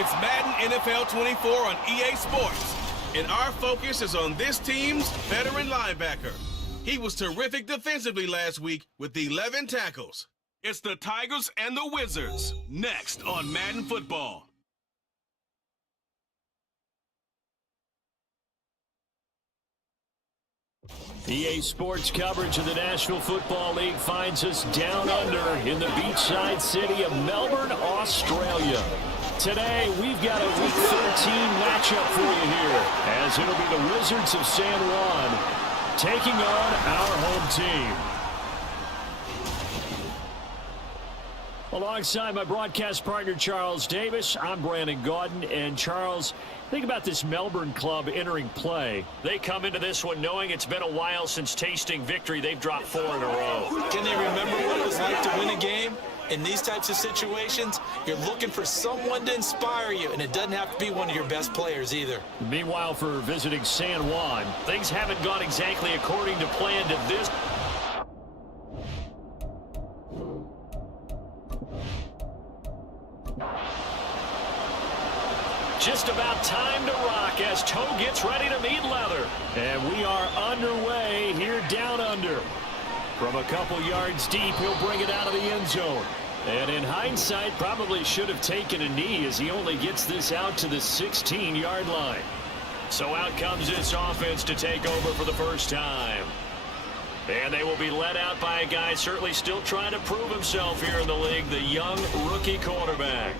It's Madden NFL 24 on EA Sports, and our focus is on this team's veteran linebacker. He was terrific defensively last week with 11 tackles. It's the Tigers and the Wizards, next on Madden Football. EA Sports coverage of the National Football League finds us down under in the beachside city of Melbourne, Australia. Today, we've got a Week 13 matchup for you here, as it'll be the Wizards of San Juan taking on our home team. Alongside my broadcast partner, Charles Davis, I'm Brandon Gaudin. And Charles, think about this Melbourne club entering play. They come into this one knowing it's been a while since tasting victory. They've dropped 4 in a row. Can they remember what it was like to win a game? In these types of situations, you're looking for someone to inspire you, and it doesn't have to be one of your best players either. Meanwhile, for visiting San Juan, things haven't gone exactly according to plan to this. Just about time to rock as Toe gets ready to meet leather. And we are underway here down under. From a couple yards deep, he'll bring it out of the end zone. And in hindsight, probably should have taken a knee as he only gets this out to the 16-yard line. So out comes this offense to take over for the first time. And they will be led out by a guy certainly still trying to prove himself here in the league, the young rookie quarterback.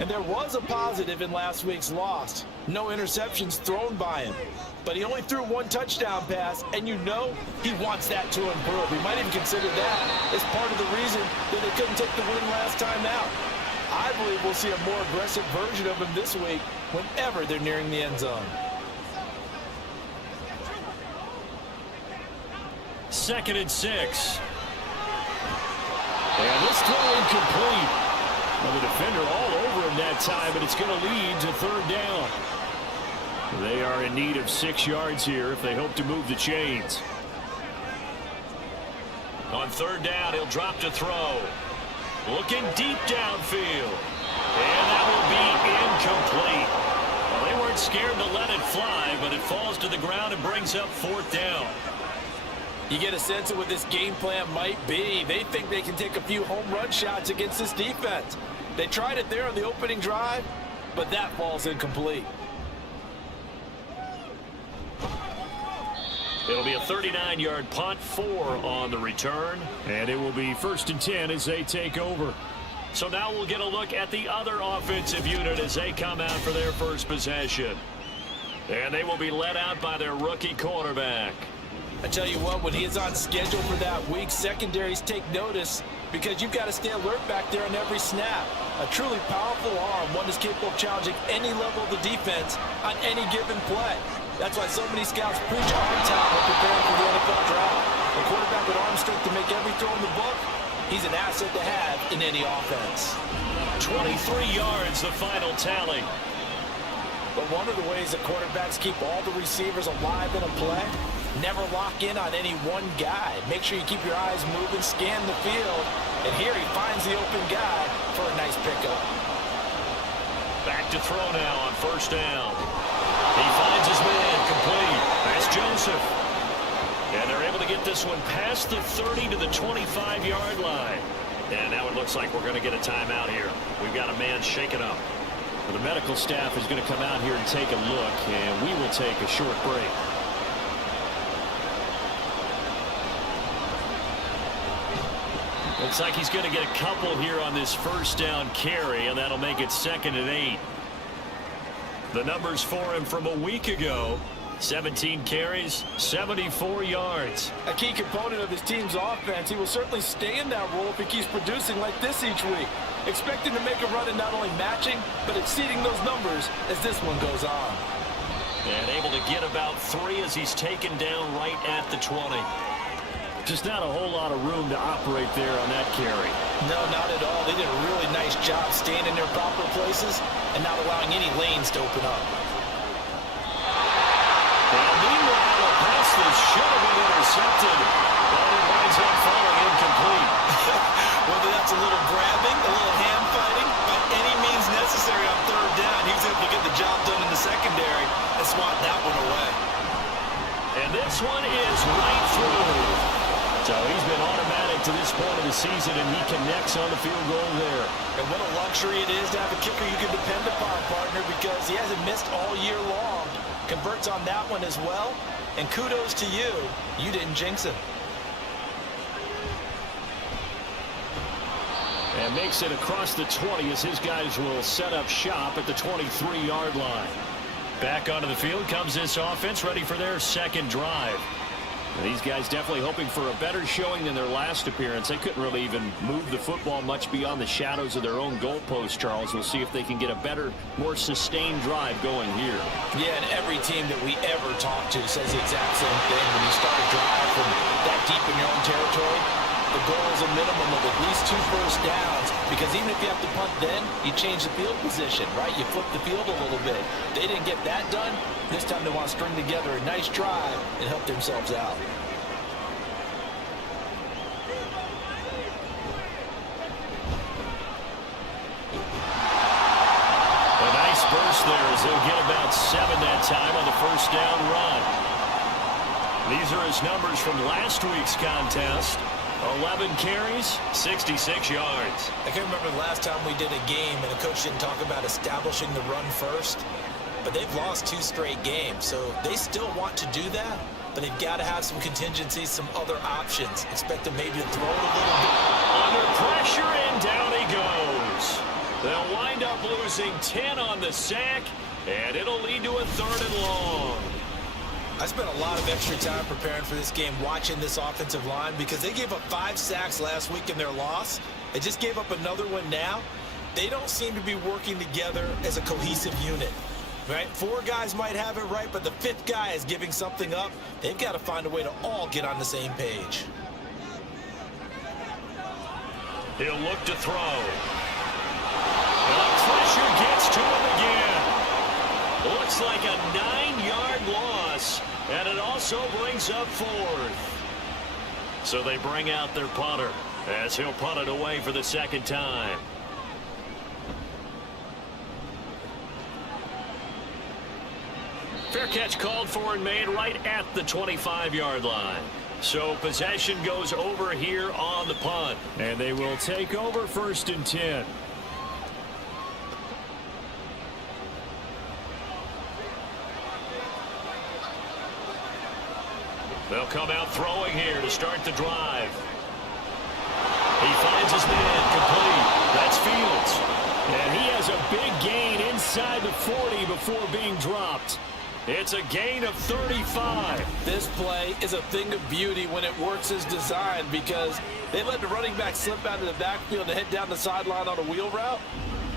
And there was a positive in last week's loss. No interceptions thrown by him. But he only threw 1 touchdown pass, and you know he wants that to improve. We might even consider that as part of the reason that they couldn't take the win last time out. I believe we'll see a more aggressive version of him this week whenever they're nearing the end zone. 2nd and 6. And this throw incomplete. Well, the defender all over him that time, but it's going to lead to 3rd down. They are in need of 6 yards here if they hope to move the chains. On 3rd down, he'll drop to throw. Looking deep downfield. And that will be incomplete. Well, they weren't scared to let it fly, but it falls to the ground and brings up 4th down. You get a sense of what this game plan might be. They think they can take a few home run shots against this defense. They tried it there on the opening drive, but that falls incomplete. It'll be a 39-yard punt, 4 on the return, and it will be 1st and 10 as they take over. So now we'll get a look at the other offensive unit as they come out for their first possession. And they will be led out by their rookie quarterback. I tell you what, when he is on schedule for that week, secondaries take notice because you've got to stay alert back there on every snap. A truly powerful arm, one is capable of challenging any level of the defense on any given play. That's why so many scouts preach arm talent when preparing for the NFL draft. A quarterback with arm strength to make every throw in the book, he's an asset to have in any offense. 23 yards, the final tally. But one of the ways that quarterbacks keep all the receivers alive in a play, never lock in on any one guy. Make sure you keep your eyes moving, scan the field, and here he finds the open guy for a nice pickup. Back to throw now on 1st down. He finds his man complete. That's Joseph. And they're able to get this one past the 30 to the 25-yard line. And now it looks like we're going to get a timeout here. We've got a man shaken up. Well, the medical staff is going to come out here and take a look, and we will take a short break. Looks like he's going to get a couple here on this 1st down carry, and that'll make it 2nd and 8. The numbers for him from a week ago, 17 carries, 74 yards. A key component of his team's offense. He will certainly stay in that role if he keeps producing like this each week. Expect him to make a run at not only matching, but exceeding those numbers as this one goes on. And able to get about 3 as he's taken down right at the 20. Just not a whole lot of room to operate there on that carry. No, not at all. They did a really nice job staying in their proper places and not allowing any lanes to open up. And meanwhile, a pass that should have been intercepted, but it winds up falling incomplete. Whether that's a little grabbing, a little hand fighting, by any means necessary on 3rd down, this one is right through. So he's been automatic to this point of the season, and he connects on the field goal there. And what a luxury it is to have a kicker you can depend upon, partner, because he hasn't missed all year long. Converts on that one as well. And kudos to you. You didn't jinx him. And makes it across the 20 as his guys will set up shop at the 23-yard line. Back onto the field comes this offense, ready for their second drive. And these guys definitely hoping for a better showing than their last appearance. They couldn't really even move the football much beyond the shadows of their own goalpost, Charles. We'll see if they can get a better, more sustained drive going here. Yeah, and every team that we ever talk to says the exact same thing. When you start a drive from that deep in your own territory, the goal is a minimum of at least 2 first downs, because even if you have to punt then, you change the field position, right? You flip the field a little bit. They didn't get that done. This time they want to string together a nice drive and help themselves out. A nice burst there as they'll get about 7 that time on the first down run. These are his numbers from last week's contest. 11 carries, 66 yards. I can remember the last time we did a game and the coach didn't talk about establishing the run first. But they've lost 2 straight games, so they still want to do that. But they've got to have some contingencies, some other options. Expect them maybe to throw it a little bit. Under pressure, and down he goes. They'll wind up losing 10 on the sack, and it'll lead to a 3rd and long. I spent a lot of extra time preparing for this game, watching this offensive line, because they gave up 5 sacks last week in their loss. They just gave up another one now. They don't seem to be working together as a cohesive unit. Right? 4 guys might have it right, but the 5th guy is giving something up. They've got to find a way to all get on the same page. He'll look to throw. And pressure gets to him again. Looks like a 9-yard loss, and it also brings up 4th. So they bring out their punter as he'll punt it away for the 2nd time. Fair catch called for and made right at the 25-yard line. So possession goes over here on the punt. And they will take over 1st and 10. They'll come out throwing here to start the drive. He finds his man complete. That's Fields. And he has a big gain inside the 40 before being dropped. It's a gain of 35. This play is a thing of beauty when it works as designed, because they let the running back slip out of the backfield and head down the sideline on a wheel route.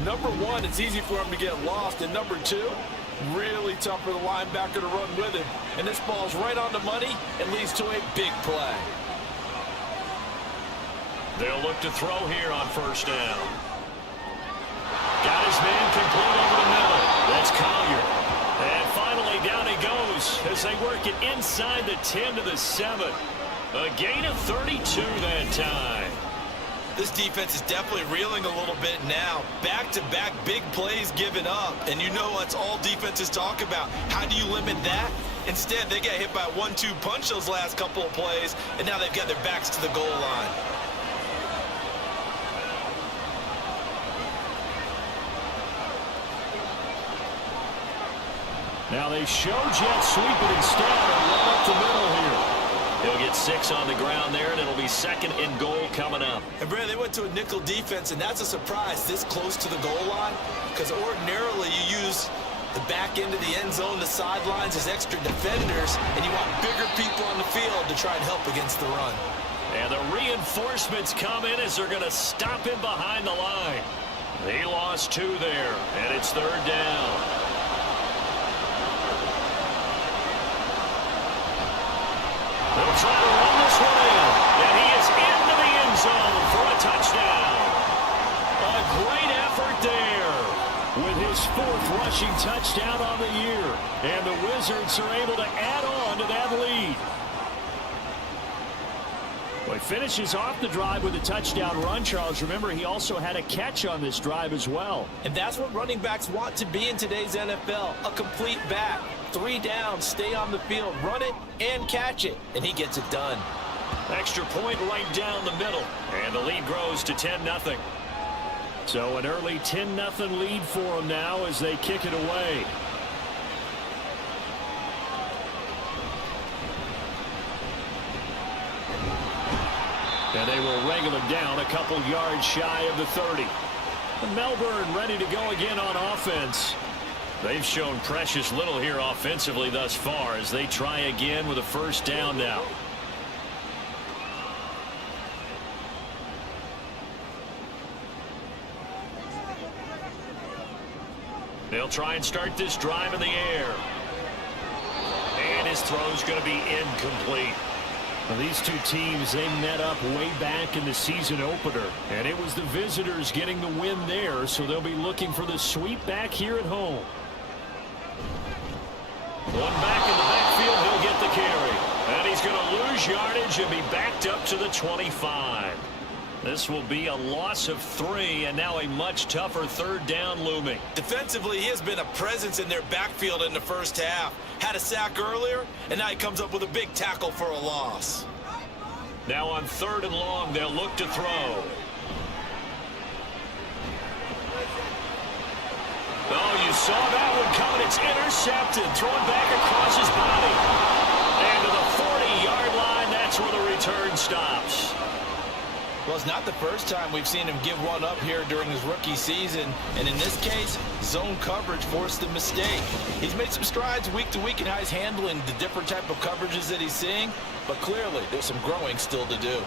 Number 1, it's easy for him to get lost. And number 2, really tough for the linebacker to run with him. And this ball's right on the money and leads to a big play. They'll look to throw here on 1st down. Got his man complete over the middle. That's Collier. And finally down he goes as they work it inside the 10 to the 7. A gain of 32 that time. This defense is definitely reeling a little bit now. Back-to-back big plays given up. And you know that's all defenses talk about. How do you limit that? Instead, they got hit by a 1-2 punch those last couple of plays, and now they've got their backs to the goal line. Now they show jet sweep it instead and run up the middle here. He'll get 6 on the ground there, and it'll be 2nd and goal coming up. And Brad, they went to a nickel defense, and that's a surprise this close to the goal line, because ordinarily you use the back end of the end zone, the sidelines as extra defenders, and you want bigger people on the field to try and help against the run. And the reinforcements come in as they're going to stop him behind the line. He lost 2 there, and it's 3rd down. They'll try to run this one in, and he is into the end zone for a touchdown. A great effort there with his 4th rushing touchdown on the year. And the Wizards are able to add on to that lead. Well, he finishes off the drive with a touchdown run, Charles. Remember, he also had a catch on this drive as well. And that's what running backs want to be in today's NFL, a complete back. 3 down, stay on the field, run it, and catch it, and he gets it done. Extra point right down the middle, and the lead grows to 10-0. So an early 10-0 lead for them now as they kick it away. And they will wrangle it down a couple yards shy of the 30. Melbourne ready to go again on offense. They've shown precious little here offensively thus far as they try again with a first down now. They'll try and start this drive in the air. And his throw's going to be incomplete. Well, these two teams, they met up way back in the season opener, and it was the visitors getting the win there, so they'll be looking for the sweep back here at home. One back in the backfield, he'll get the carry. And he's going to lose yardage and be backed up to the 25. This will be a loss of 3, and now a much tougher third down looming. Defensively, he has been a presence in their backfield in the first half. Had a sack earlier, and now he comes up with a big tackle for a loss. Now on 3rd and long, they'll look to throw. Oh, you saw that one coming. It's intercepted. Thrown back across his body. And to the 40-yard line, that's where the return stops. Well, it's not the first time we've seen him give one up here during his rookie season. And in this case, zone coverage forced the mistake. He's made some strides week to week in how he's handling the different type of coverages that he's seeing. But clearly, there's some growing still to do.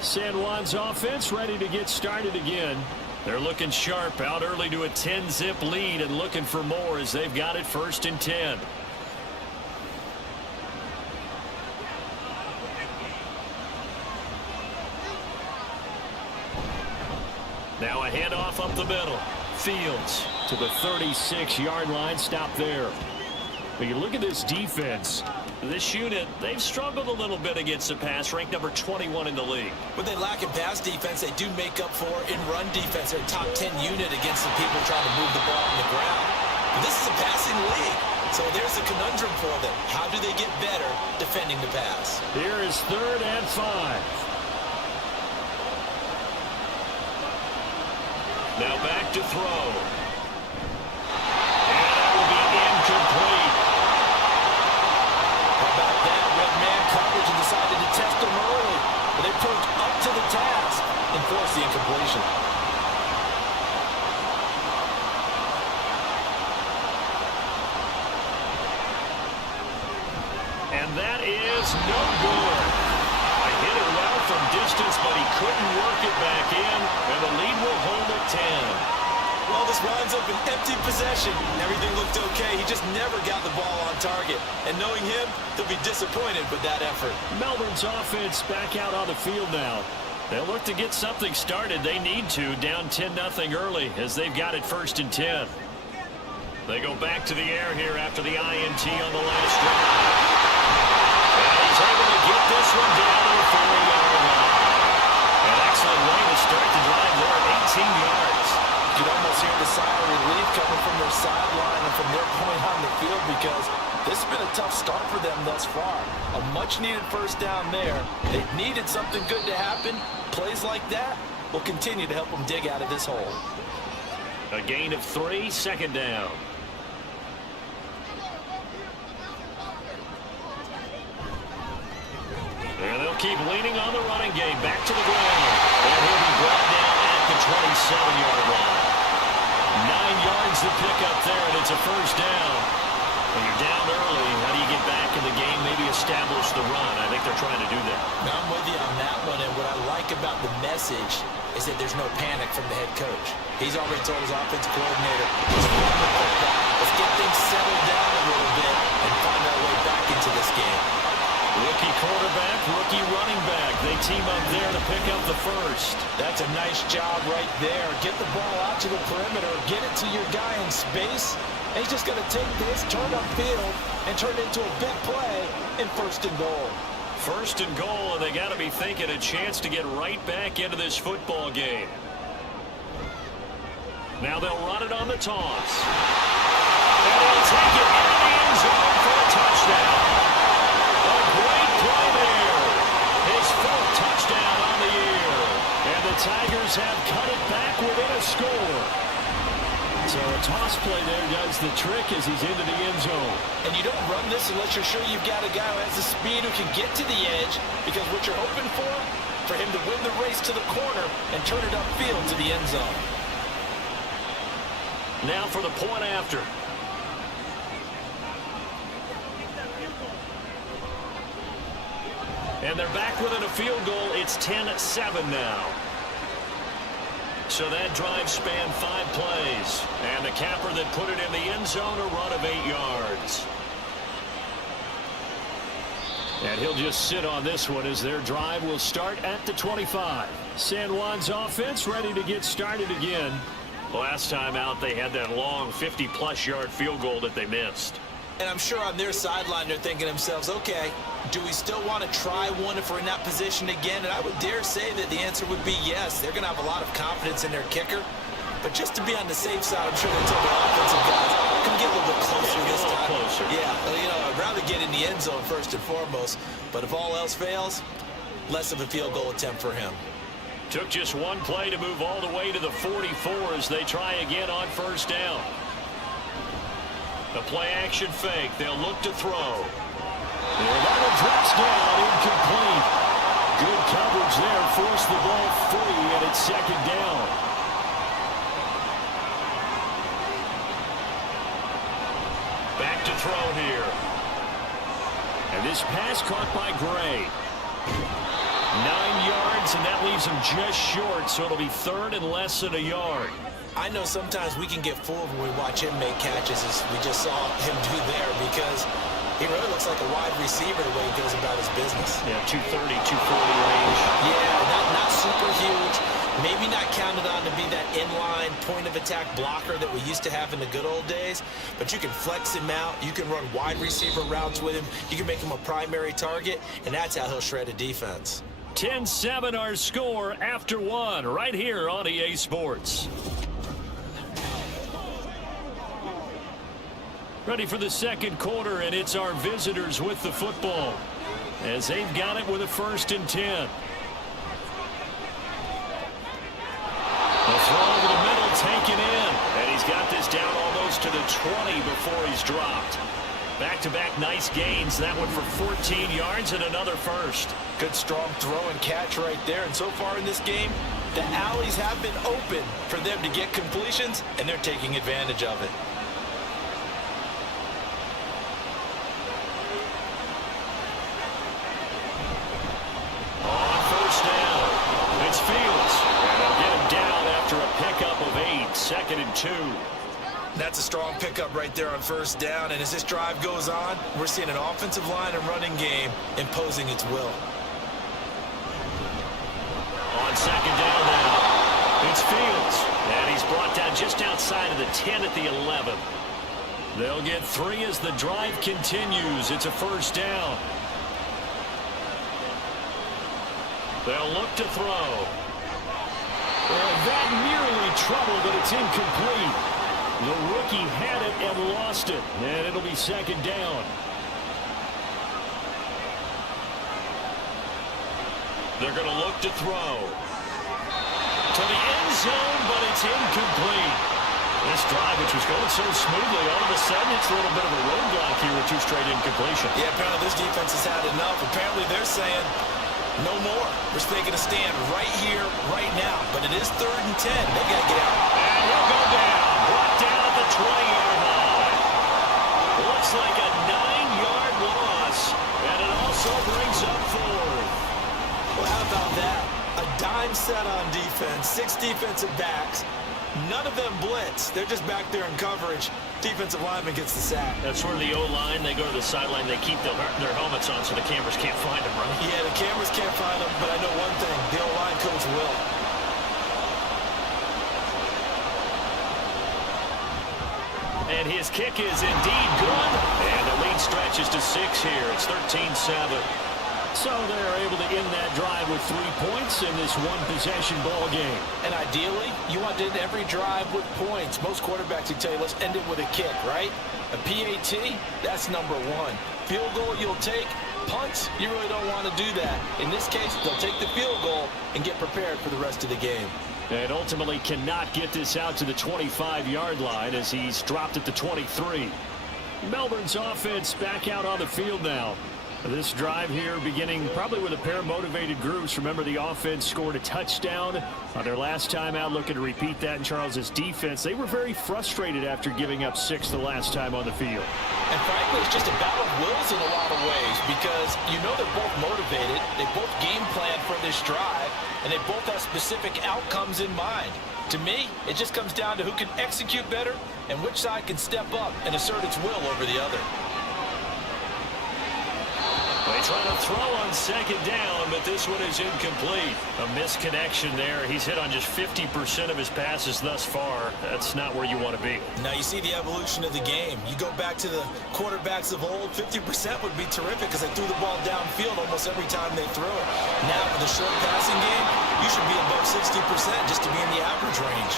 San Juan's offense ready to get started again. They're looking sharp, out early to a 10-zip lead and looking for more as they've got it 1st and 10. Now a handoff up the middle. Fields to the 36-yard line. Stop there. But you look at this defense. This unit, they've struggled a little bit against the pass, ranked number 21 in the league. When they lack in pass defense, they do make up for in run defense. They're a top 10 unit against the people trying to move the ball on the ground. But this is a passing league, so there's a conundrum for them. How do they get better defending the pass? Here is 3rd and 5. Now back to throw. And that will be incomplete. How about that? Red man coverage and decided to test them early. But they proved up to the task and forced the incompletion. And that is no good. I hit it well from distance, but he couldn't work it back in, and the lead will hold at 10. Well, this winds up an empty possession. Everything looked okay. He just never got the ball on target. And knowing him, they'll be disappointed with that effort. Melbourne's offense back out on the field now. They'll look to get something started. They need to, down 10-0 early as they've got it 1st and 10. They go back to the air here after the INT on the last drive. And he's able to get this one down to the 40-yard line. An excellent way to start the drive there at 18 yards. You can almost hear the sigh of relief coming from their sideline and from their point on the field because this has been a tough start for them thus far. A much-needed first down there. They've needed something good to happen. Plays like that will continue to help them dig out of this hole. A gain of 3, 2nd down. And they'll keep leaning on the running game. Back to the ground. And he'll be brought down at the 27-yard line. 9 yards to pick up there, and it's a first down. When you're down early, how do you get back in the game, maybe establish the run? I think they're trying to do that. Now, I'm with you on that one, and what I like about the message is that there's no panic from the head coach. He's already told his offensive coordinator, let's get things settled down a little bit and find our way back into this game. Rookie quarterback, rookie running back. They team up there to pick up the first. That's a nice job right there. Get the ball out to the perimeter, get it to your guy in space. And he's just going to take this, turn upfield, and turn it into a big play in 1st and goal. 1st and goal, and they got to be thinking a chance to get right back into this football game. Now they'll run it on the toss. And he'll take it into the end zone for a touchdown. A great play there. His fourth touchdown on the year. And the Tigers have cut it back within a score. So a toss play there does the trick as he's into the end zone. And you don't run this unless you're sure you've got a guy who has the speed who can get to the edge, because what you're hoping for him to win the race to the corner and turn it upfield to the end zone. Now for the point after. And they're back within a field goal. It's 10-7 now. So that drive spanned 5 plays. And the capper that put it in the end zone, a run of 8 yards. And he'll just sit on this one as their drive will start at the 25. San Juan's offense ready to get started again. Last time out, they had that long 50-plus yard field goal that they missed. And I'm sure on their sideline they're thinking to themselves, okay, do we still want to try one if we're in that position again? And I would dare say that the answer would be yes. They're going to have a lot of confidence in their kicker. But just to be on the safe side, I'm sure they told their offensive guys, come get a little bit closer this time. Closer. Yeah, I'd rather get in the end zone first and foremost. But if all else fails, less of a field goal attempt for him. Took just one play to move all the way to the 44 as they try again on first down. The play-action fake. They'll look to throw. And that one drops down, incomplete. Good coverage there. Forced the ball free, and it's second down. Back to throw here. And this pass caught by Gray. 9 yards, and that leaves him just short, so it'll be third and less than a yard. I know sometimes we can get fooled when we watch him make catches, as we just saw him do there, because he really looks like a wide receiver the way he goes about his business. Yeah, 230, 240 range. Yeah, not super huge. Maybe not counted on to be that inline point-of-attack blocker that we used to have in the good old days, but you can flex him out. You can run wide receiver routes with him. You can make him a primary target, and that's how he'll shred a defense. 10-7 our score after one right here on EA Sports. Ready for the second quarter, and it's our visitors with the football as they've got it with a 1st and 10. The throw over the middle taken in, and he's got this down almost to the 20 before he's dropped. Back-to-back nice gains. That one for 14 yards and another first. Good strong throw and catch right there. And so far in this game, the alleys have been open for them to get completions, and they're taking advantage of it. On first down, it's Fields. And they'll get him down after a pickup of 8, 2nd and 2. That's a strong pickup right there on first down, and as this drive goes on, we're seeing an offensive line and running game imposing its will. On second down now, it's Fields, and he's brought down just outside of the 10 at the 11. They'll get 3 as the drive continues. It's a first down. They'll look to throw. That nearly trouble, but it's incomplete. The rookie had it and lost it, and it'll be second down. They're going to look to throw. To the end zone, but it's incomplete. This drive, which was going so smoothly, all of a sudden it's a little bit of a roadblock here with 2 straight incompletions. Yeah, apparently this defense has had enough. Apparently they're saying, no more. We're taking a stand right here, right now. But it is 3rd and 10. They got to get out. And he'll go down. Brought down at the 20-yard line. Looks like a 9-yard loss. And it also brings up 4th. Well, how about that? A dime set on defense. 6 defensive backs. None of them blitz. They're just back there in coverage. Defensive lineman gets the sack. That's where the O-line, they go to the sideline, they keep their helmets on so the cameras can't find them, right? Yeah, the cameras can't find them, but I know one thing. The O-line coach will. And his kick is indeed good. And the lead stretches to 6 here. It's 13-7. So they're able to end that drive with 3 points in this one-possession ball game. And ideally, you want to end every drive with points. Most quarterbacks would tell you, let's end it with a kick, right? A PAT, that's number one. Field goal you'll take. Punts, you really don't want to do that. In this case, they'll take the field goal and get prepared for the rest of the game. And ultimately cannot get this out to the 25-yard line as he's dropped at the 23. Melbourne's offense back out on the field now. This drive here beginning probably with a pair of motivated groups. Remember, the offense scored a touchdown on their last time out, looking to repeat that in Charles's defense. They were very frustrated after giving up 6 the last time on the field. And frankly, it's just a battle of wills in a lot of ways because you know they're both motivated. They both game plan for this drive, and they both have specific outcomes in mind. To me, it just comes down to who can execute better and which side can step up and assert its will over the other. They try to throw on second down, but this one is incomplete. A misconnection there. He's hit on just 50% of his passes thus far. That's not where you want to be. Now you see the evolution of the game. You go back to the quarterbacks of old, 50% would be terrific because they threw the ball downfield almost every time they threw it. Now with the short passing game, you should be above 60% just to be in the average range.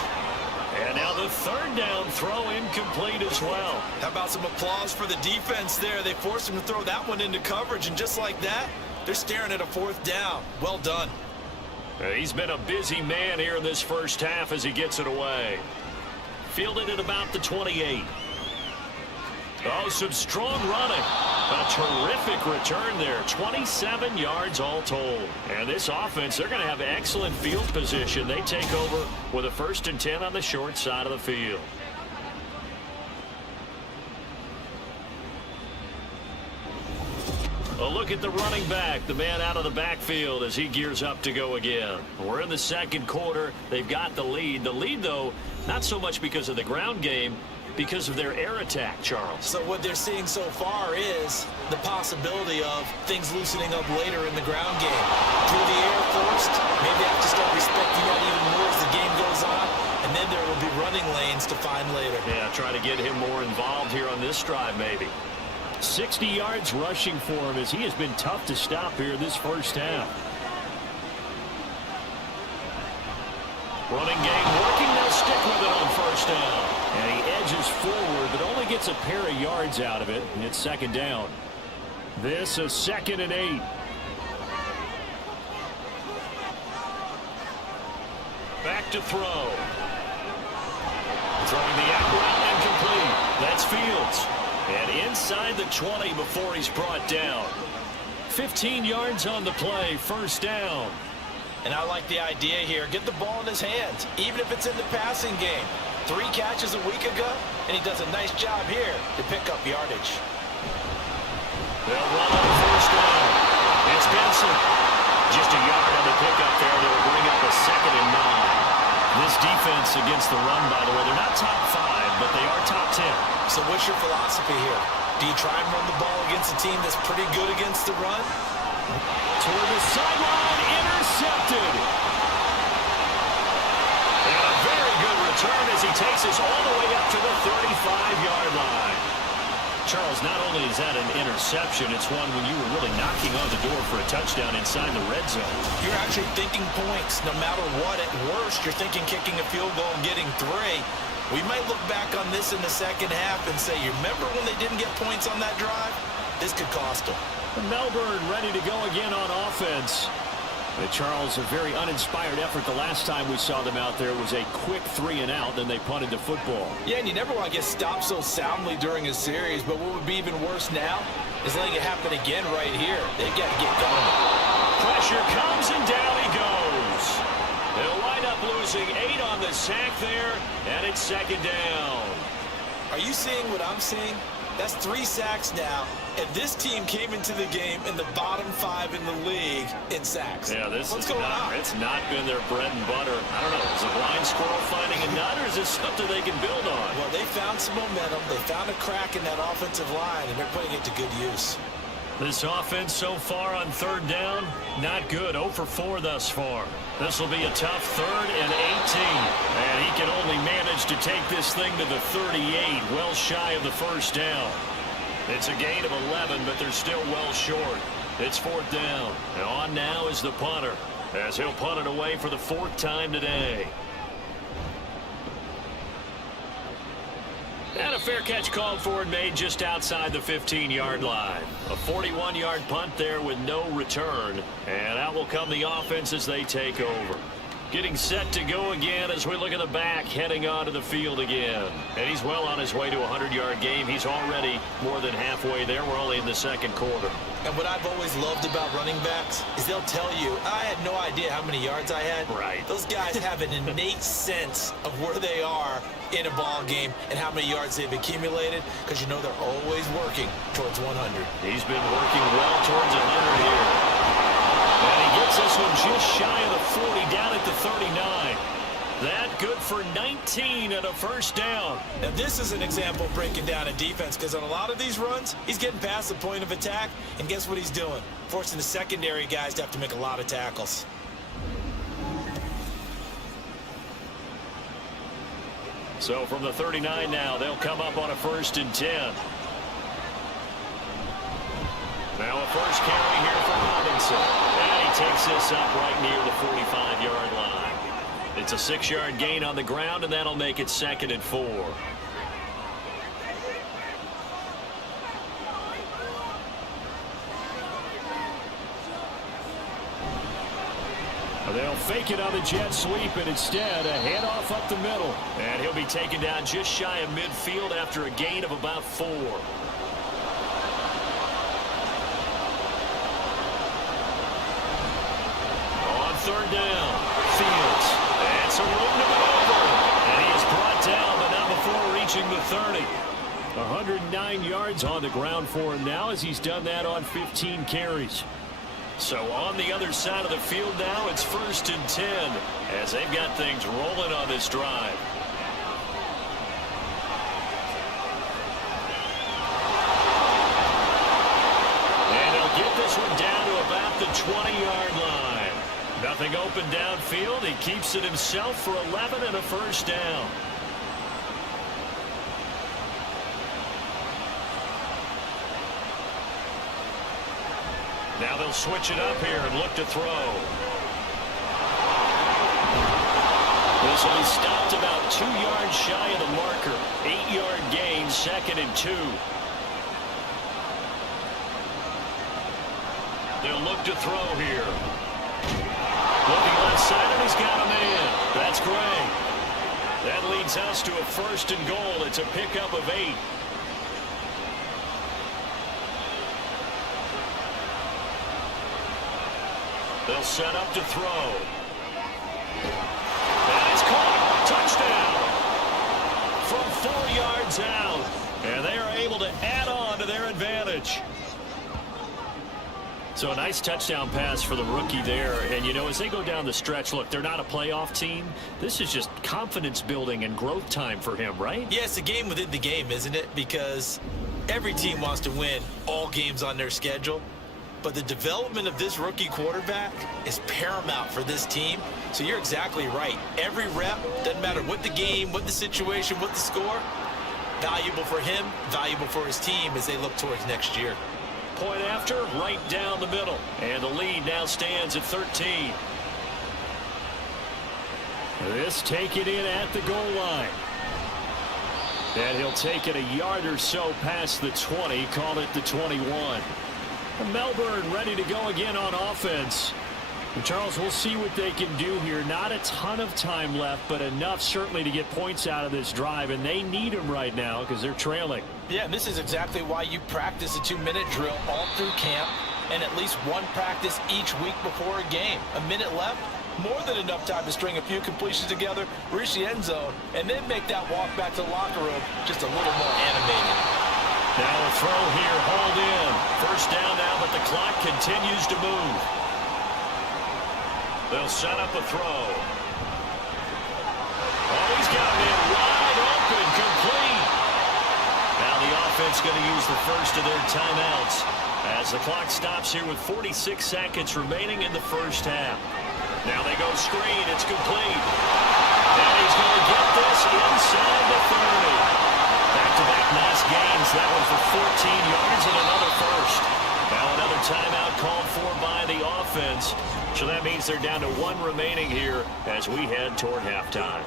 And now the third down throw incomplete as well. How about some applause for the defense there? They forced him to throw that one into coverage, and just like that, they're staring at a fourth down. Well done. He's been a busy man here in this first half as he gets it away. Fielded at about the 28. Oh, some strong running. A terrific return there. 27 yards all told. And this offense, they're going to have excellent field position. They take over with a 1st and 10 on the short side of the field. A look at the running back, the man out of the backfield as he gears up to go again. We're in the second quarter. They've got the lead. The lead, though, not so much because of the ground game, because of their air attack, Charles. So what they're seeing so far is the possibility of things loosening up later in the ground game. Through the air first, maybe they have to start respecting that even more as the game goes on, and then there will be running lanes to find later. Yeah, try to get him more involved here on this drive maybe. 60 yards rushing for him as he has been tough to stop here this first half. Running game working. They'll stick with it on first down. And he edges forward, but only gets a pair of yards out of it. And it's second down. This is 2nd and 8. Back to throw. Throwing the out route incomplete. That's Fields. And inside the 20 before he's brought down. 15 yards on the play. First down. And I like the idea here. Get the ball in his hands, even if it's in the passing game. 3 catches a week ago, and he does a nice job here to pick up yardage. They'll run on first down. It's Benson. Just a yard on the pickup there. They'll bring up a 2nd and 9. This defense against the run, by the way, they're not top 5, but they are top 10. So what's your philosophy here? Do you try and run the ball against a team that's pretty good against the run? Toward the sideline, intercepted. And a very good return as he takes us all the way up to the 35-yard line. Charles, not only is that an interception, it's one when you were really knocking on the door for a touchdown inside the red zone. You're actually thinking points no matter what. At worst, you're thinking kicking a field goal and getting 3. We might look back on this in the second half and say, you remember when they didn't get points on that drive? This could cost them. Melbourne ready to go again on offense. But Charles, a very uninspired effort. The last time we saw them out there was a quick 3 and out, then they punted the football. Yeah, and you never want to get stopped so soundly during a series, but what would be even worse now is letting it happen again right here. They've got to get going. Pressure comes, and down he goes. They'll wind up losing 8 on the sack there, and it's second down. Are you seeing what I'm seeing? That's 3 sacks now, and this team came into the game in the bottom 5 in the league in sacks. Yeah, What's going on? It's not been their bread and butter. I don't know, is a blind squirrel finding a nut, or is this something they can build on? Well, they found some momentum. They found a crack in that offensive line, and they're putting it to good use. This offense so far on third down, not good. 0 for 4 thus far. This will be a tough 3rd and 18. And he can only manage to take this thing to the 38, well shy of the first down. It's a gain of 11, but they're still well short. It's 4th down. And on now is the punter, as he'll punt it away for the 4th time today. And a fair catch called for and made just outside the 15-yard line. A 41-yard punt there with no return. And out will come the offense as they take over. Getting set to go again as we look at the back, heading onto the field again. And he's well on his way to a 100-yard game. He's already more than halfway there. We're only in the 2nd quarter. And what I've always loved about running backs is they'll tell you, I had no idea how many yards I had. Right. Those guys have an innate sense of where they are in a ball game and how many yards they've accumulated, because you know they're always working towards 100. He's been working well towards 100 here. And he gets this one just shy of the 40, down at the 39. That good for 19 and a 1st down. Now this is an example of breaking down a defense, because on a lot of these runs, he's getting past the point of attack, and guess what he's doing? Forcing the secondary guys to have to make a lot of tackles. So from the 39 now, they'll come up on a 1st and 10. Now a first carry here for Robinson. And he takes this up right near the 45-yard line. It's a 6-yard gain on the ground, and that'll make it 2nd and 4. They'll fake it on the jet sweep, and instead a handoff up the middle. And he'll be taken down just shy of midfield after a gain of about 4. On 3rd down, Fields. And some room to maneuver. And he is brought down, but not before reaching the 30. 109 yards on the ground for him now, as he's done that on 15 carries. So on the other side of the field now, it's 1st and 10 as they've got things rolling on this drive. And they'll get this one down to about the 20-yard line. Nothing open downfield. He keeps it himself for 11 and a 1st down. Now they'll switch it up here and look to throw. This will be stopped about 2 yards shy of the marker. 8-yard gain, 2nd and 2. They'll look to throw here. Looking left side, and he's got a man. That's great. That leads us to a 1st and goal. It's a pickup of 8. They'll set up to throw. And it's caught. Touchdown. From 4 yards out. And they are able to add on to their advantage. So a nice touchdown pass for the rookie there. And, you know, as they go down the stretch, look, they're not a playoff team. This is just confidence building and growth time for him, right? Yeah, it's a game within the game, isn't it? Because every team wants to win all games on their schedule. But the development of this rookie quarterback is paramount for this team. So you're exactly right. Every rep, doesn't matter what the game, what the situation, what the score, valuable for him, valuable for his team as they look towards next year. Point after, right down the middle. And the lead now stands at 13. This taken in at the goal line. And he'll take it a yard or so past the 20, call it the 21. Melbourne ready to go again on offense. And Charles, we'll see what they can do here. Not a ton of time left, but enough certainly to get points out of this drive, and they need them right now because they're trailing. Yeah, and this is exactly why you practice a 2-minute drill all through camp and at least one practice each week before a game. A minute left, more than enough time to string a few completions together, reach the end zone, and then make that walk back to the locker room just a little more animated. Now a throw here, hauled in. 1st down now, but the clock continues to move. They'll set up a throw. Oh, he's got him in wide open, complete. Now the offense going to use the first of their timeouts as the clock stops here with 46 seconds remaining in the 1st half. Now they go screen, it's complete. And he's going to get this inside the 30. Back-to-back nice gains. That one for 14 yards and another 1st. Now another timeout called for by the offense. So that means they're down to 1 remaining here as we head toward halftime.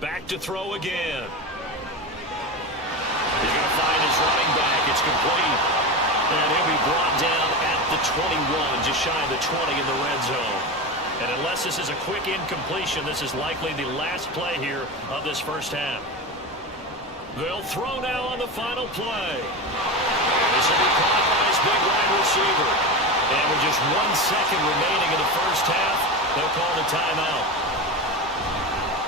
Back to throw again. He's going to find his running back. It's complete. And he'll be brought down at the 21, just shy of the 20 in the red zone. And unless this is a quick incompletion, this is likely the last play here of this first half. They'll throw now on the final play. This will be caught by his big wide receiver. And with just 1 second remaining in the first half, they'll call the timeout.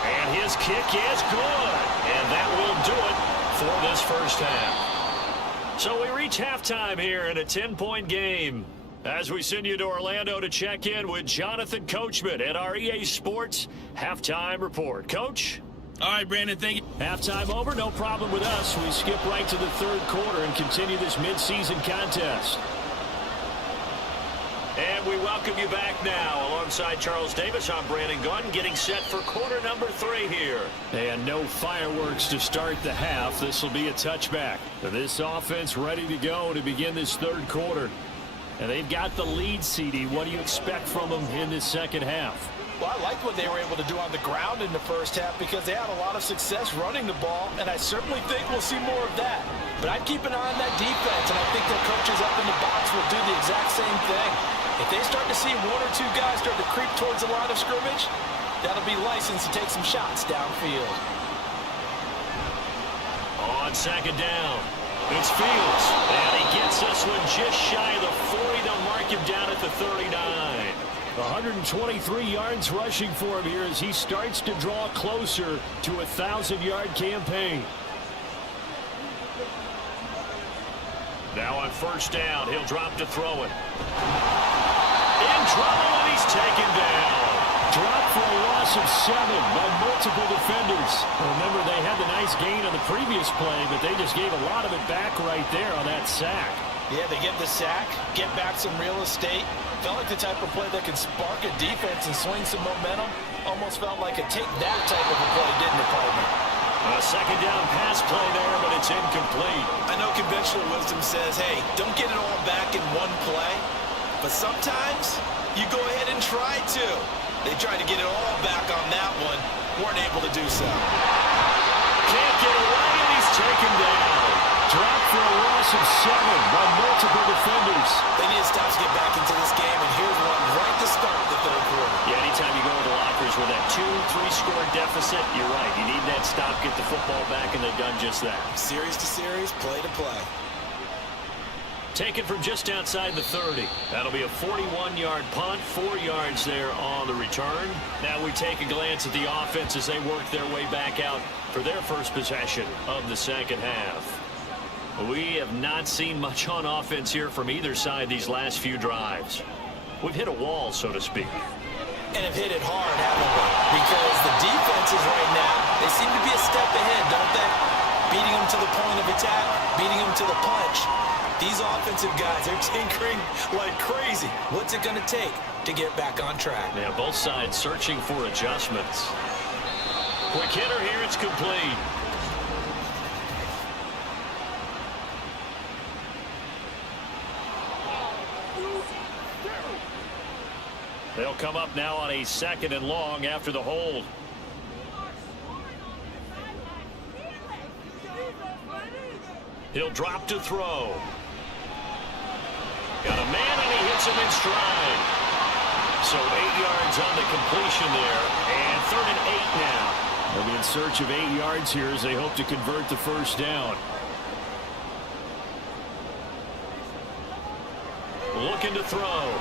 And his kick is good. And that will do it for this first half. So we reach halftime here in a 10-point game. As we send you to Orlando to check in with Jonathan Coachman at our EA Sports Halftime Report. Coach? All right, Brandon, thank you. Halftime over, no problem with us. We skip right to the third quarter and continue this midseason contest. And we welcome you back now. Alongside Charles Davis, I'm Brandon Gunn, getting set for quarter number 3 here. And no fireworks to start the half. This will be a touchback. This offense ready to go to begin this third quarter. And they've got the lead, CD. What do you expect from them in this second half? Well, I like what they were able to do on the ground in the first half because they had a lot of success running the ball, and I certainly think we'll see more of that. But I'd keep an eye on that defense, and I think their coaches up in the box will do the exact same thing. If they start to see 1 or 2 guys start to creep towards the line of scrimmage, that'll be license to take some shots downfield. On second down, it's Fields. And he gets this one just shy of the 40. They'll mark him down at the 39. 123 yards rushing for him here as he starts to draw closer to a 1,000-yard campaign. Now on first down, he'll drop to throw it. In trouble, and he's taken down. Dropped for a loss of 7 by multiple defenders. Remember, they had the nice gain on the previous play, but they just gave a lot of it back right there on that sack. Yeah, they get the sack, get back some real estate. Felt like the type of play that can spark a defense and swing some momentum. Almost felt like a take that type of a play, didn't it, partner? A second down pass play there, but it's incomplete. I know conventional wisdom says, hey, don't get it all back in one play. But sometimes you go ahead and try to. They tried to get it all back on that one. Weren't able to do so. Can't get away, and he's taken down. Dropped for a loss of 7 by multiple defenders. They need to stop to get back into this game, and here's one right to start the third quarter. Yeah, anytime you go to the lockers with that 2-3 score deficit, you're right. You need that stop, get the football back, and they've done just that. Series to series, play to play. Taken from just outside the 30. That'll be a 41-yard punt, 4 yards there on the return. Now we take a glance at the offense as they work their way back out for their first possession of the second half. We have not seen much on offense here from either side these last few drives. We've hit a wall, so to speak. And have hit it hard, haven't we? Because the defenses right now, they seem to be a step ahead, don't they? Beating them to the point of attack, beating them to the punch. These offensive guys are tinkering like crazy. What's it going to take to get back on track? Yeah, both sides searching for adjustments. Quick hitter here, it's complete. They'll come up now on a 2nd and long after the hold. He'll drop to throw. Got a man, and he hits him in stride. So 8 yards on the completion there, and 3rd and 8 now. They'll be in search of 8 yards here as they hope to convert the first down. Looking to throw.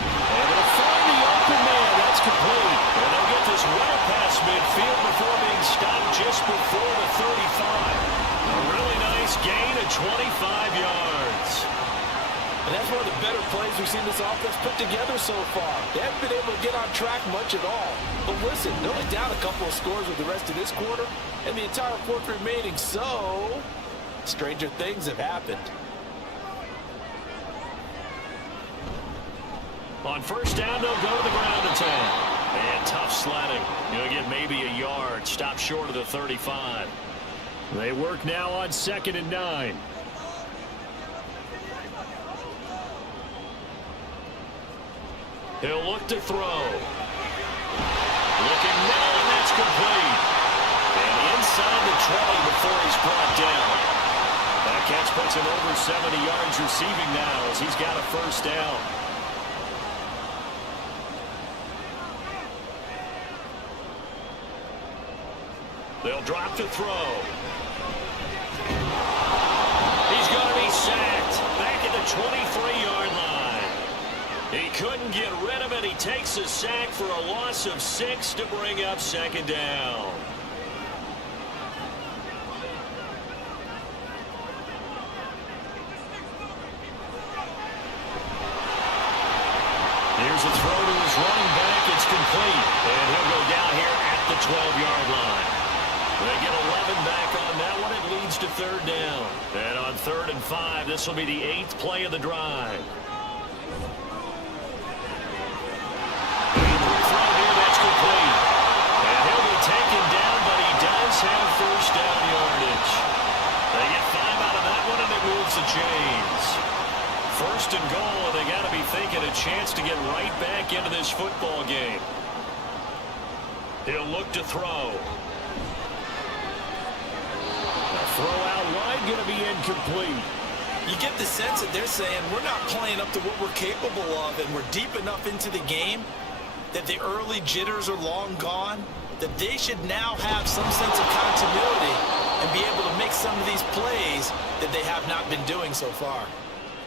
And they'll find the open man. That's complete. And they'll get this well past midfield before being stopped just before the 35. A really nice gain of 25 yards. And that's one of the better plays we've seen this offense put together so far. They haven't been able to get on track much at all. But listen, they're only down a couple of scores with the rest of this quarter and the entire fourth remaining. So, stranger things have happened. On first down, they'll go to the ground attack. And tough sledding. You'll get maybe a yard. Stop short of the 35. They work now on 2nd and 9. He'll look to throw. Looking now, and that's complete. And inside the 20 before he's brought down. That catch puts him over 70 yards receiving now as he's got a first down. They'll drop to throw. He's going to be sacked back at the 23-yard line. He couldn't get rid of it. He takes a sack for a loss of 6 to bring up 2nd down. Here's a throw to his running back. It's complete. And he'll go down here at the 12-yard line. They get 11 back on that one. It leads to 3rd down. And on 3rd and 5, this will be the 8th play of the drive. Throw here, that's complete. And he'll be taken down, but he does have first down yardage. They get 5 out of that one, and it moves the chains. 1st and goal, and they got to be thinking a chance to get right back into this football game. He'll look to throw. Throw out wide, going to be incomplete. You get the sense that they're saying we're not playing up to what we're capable of, and we're deep enough into the game that the early jitters are long gone, that they should now have some sense of continuity and be able to make some of these plays that they have not been doing so far.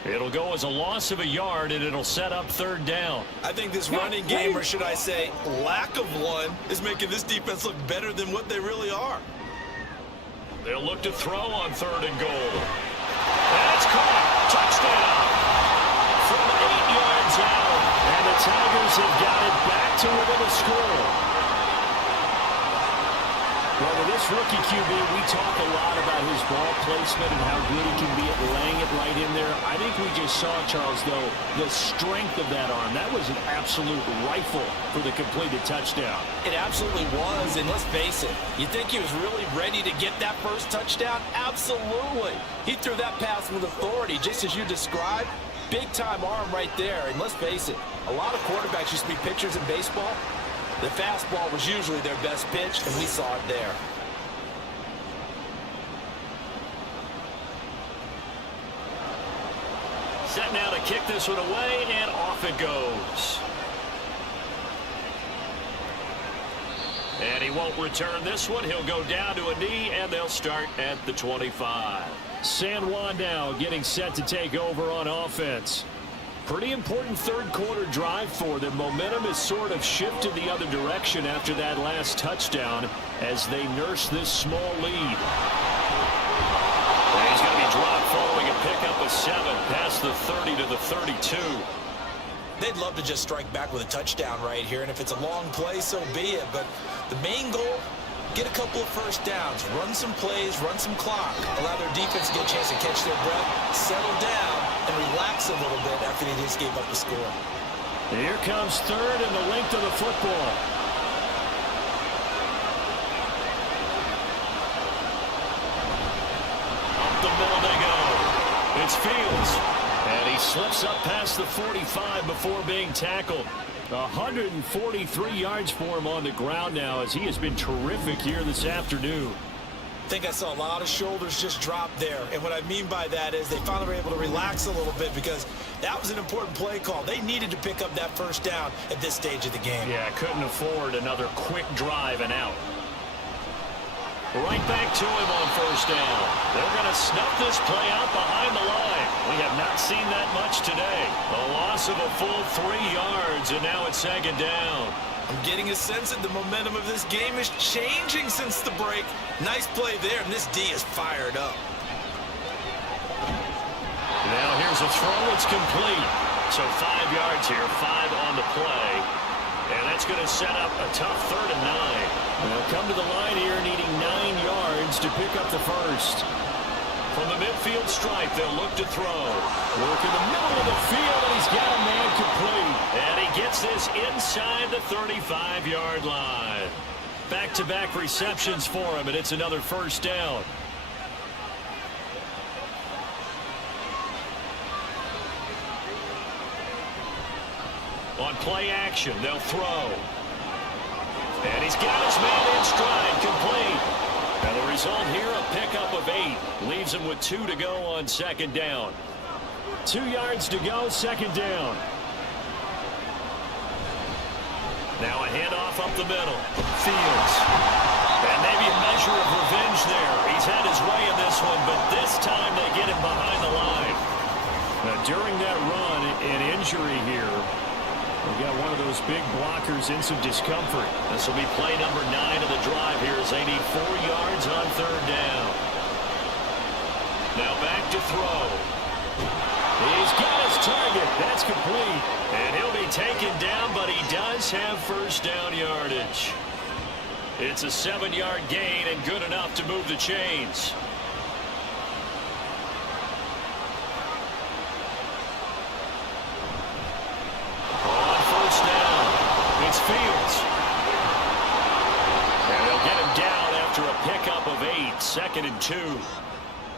It'll go as a loss of a yard, and it'll set up 3rd down. I think this running game, or should I say lack of one, is making this defense look better than what they really are. They'll look to throw on 3rd and goal. That's caught. Touchdown. From 8 yards out. And the Tigers have got it back to within a score. Well, with this rookie QB, we talk a lot about his ball placement and how good he can be at laying it right in there. I think we just saw, Charles, though, the strength of that arm. That was an absolute rifle for the completed touchdown. It absolutely was, and let's face it, you think he was really ready to get that first touchdown? Absolutely. He threw that pass with authority, just as you described. Big-time arm right there, and let's face it, a lot of quarterbacks used to be pitchers in baseball. The fastball was usually their best pitch, and we saw it there. Set now to kick this one away, and off it goes. And he won't return this one. He'll go down to a knee, and they'll start at the 25. San Juan now getting set to take over on offense. Pretty important 3rd quarter drive for them. Momentum has sort of shifted the other direction after that last touchdown as they nurse this small lead. And he's going to be dropped following a pickup of 7 past the 30 to the 32. They'd love to just strike back with a touchdown right here, and if it's a long play, so be it. But the main goal, get a couple of first downs, run some plays, run some clock, allow their defense to get a chance to catch their breath, settle down, and relax a little bit after they just gave up the score. Here comes 3rd and the length of the football. Up the middle they go. It's Fields. And he slips up past the 45 before being tackled. 143 yards for him on the ground now as he has been terrific here this afternoon. I think I saw a lot of shoulders just drop there. And what I mean by that is they finally were able to relax a little bit because that was an important play call. They needed to pick up that first down at this stage of the game. Yeah, couldn't afford another quick drive and out. Right back to him on first down. They're going to snuff this play out behind the line. We have not seen that much today. A loss of a full 3 yards, and now it's 2nd down. I'm getting a sense that the momentum of this game is changing since the break. Nice play there, and this D is fired up. Now here's a throw. It's complete. So 5 yards here, 5 on the play. And that's going to set up a tough 3rd and 9. They'll come to the line here needing 9 yards to pick up the first. From the midfield stripe, they'll look to throw. Work in the middle of the field, and he's got a man complete. And he gets this inside the 35-yard line. Back-to-back receptions for him, and it's another first down. On play action, they'll throw. And he's got his man in stride, complete. And the result here, a pickup of 8. Leaves him with 2 to go on second down. 2 yards to go, second down. Now a handoff up the middle. Fields. And maybe a measure of revenge there. He's had his way in this one, but this time they get him behind the line. Now during that run, an injury here. We've got one of those big blockers in some discomfort. This will be play number 9 of the drive here as they need 4 yards on third down. Now back to throw. He's got his target. That's complete. And he'll be taken down, but he does have first down yardage. It's a 7-yard gain and good enough to move the chains. Fields. And they'll get him down after a pickup of 8, second and 2.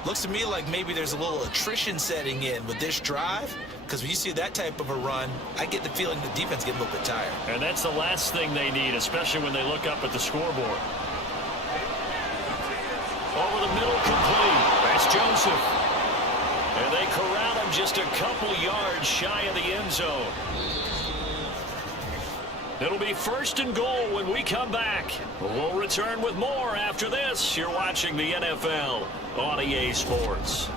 Looks to me like maybe there's a little attrition setting in with this drive, because when you see that type of a run, I get the feeling the defense get a little bit tired. And that's the last thing they need, especially when they look up at the scoreboard. Over the middle, complete. That's Joseph. And they corral him just a couple yards shy of the end zone. It'll be first and goal when we come back. We'll return with more after this. You're watching the NFL on EA Sports.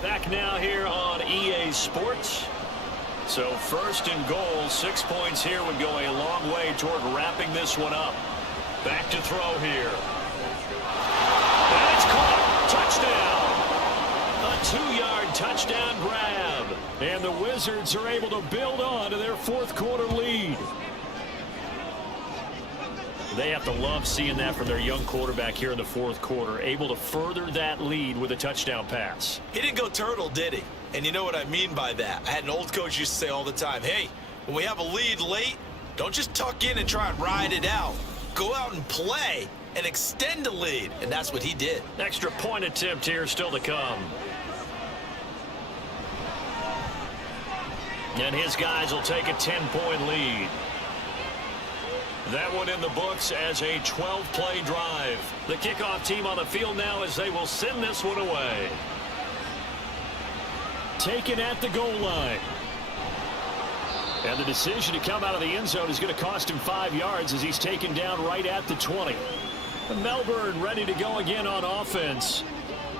Back now here on EA Sports. So first and goal, 6 points here would go a long way toward wrapping this one up. Back to throw here. And it's caught. Touchdown. A 2-yard touchdown grab. And the Wizards are able to build on to their fourth quarter lead. They have to love seeing that from their young quarterback here in the fourth quarter, able to further that lead with a touchdown pass. He didn't go turtle, did he? And you know what I mean by that. I had an old coach used to say all the time, hey, when we have a lead late, don't just tuck in and try and ride it out. Go out and play and extend the lead. And that's what he did. Extra point attempt here still to come. And his guys will take a 10-point lead. That one in the books as a 12-play drive. The kickoff team on the field now as they will send this one away. Taken at the goal line. And the decision to come out of the end zone is going to cost him 5 yards as he's taken down right at the 20. Melbourne ready to go again on offense.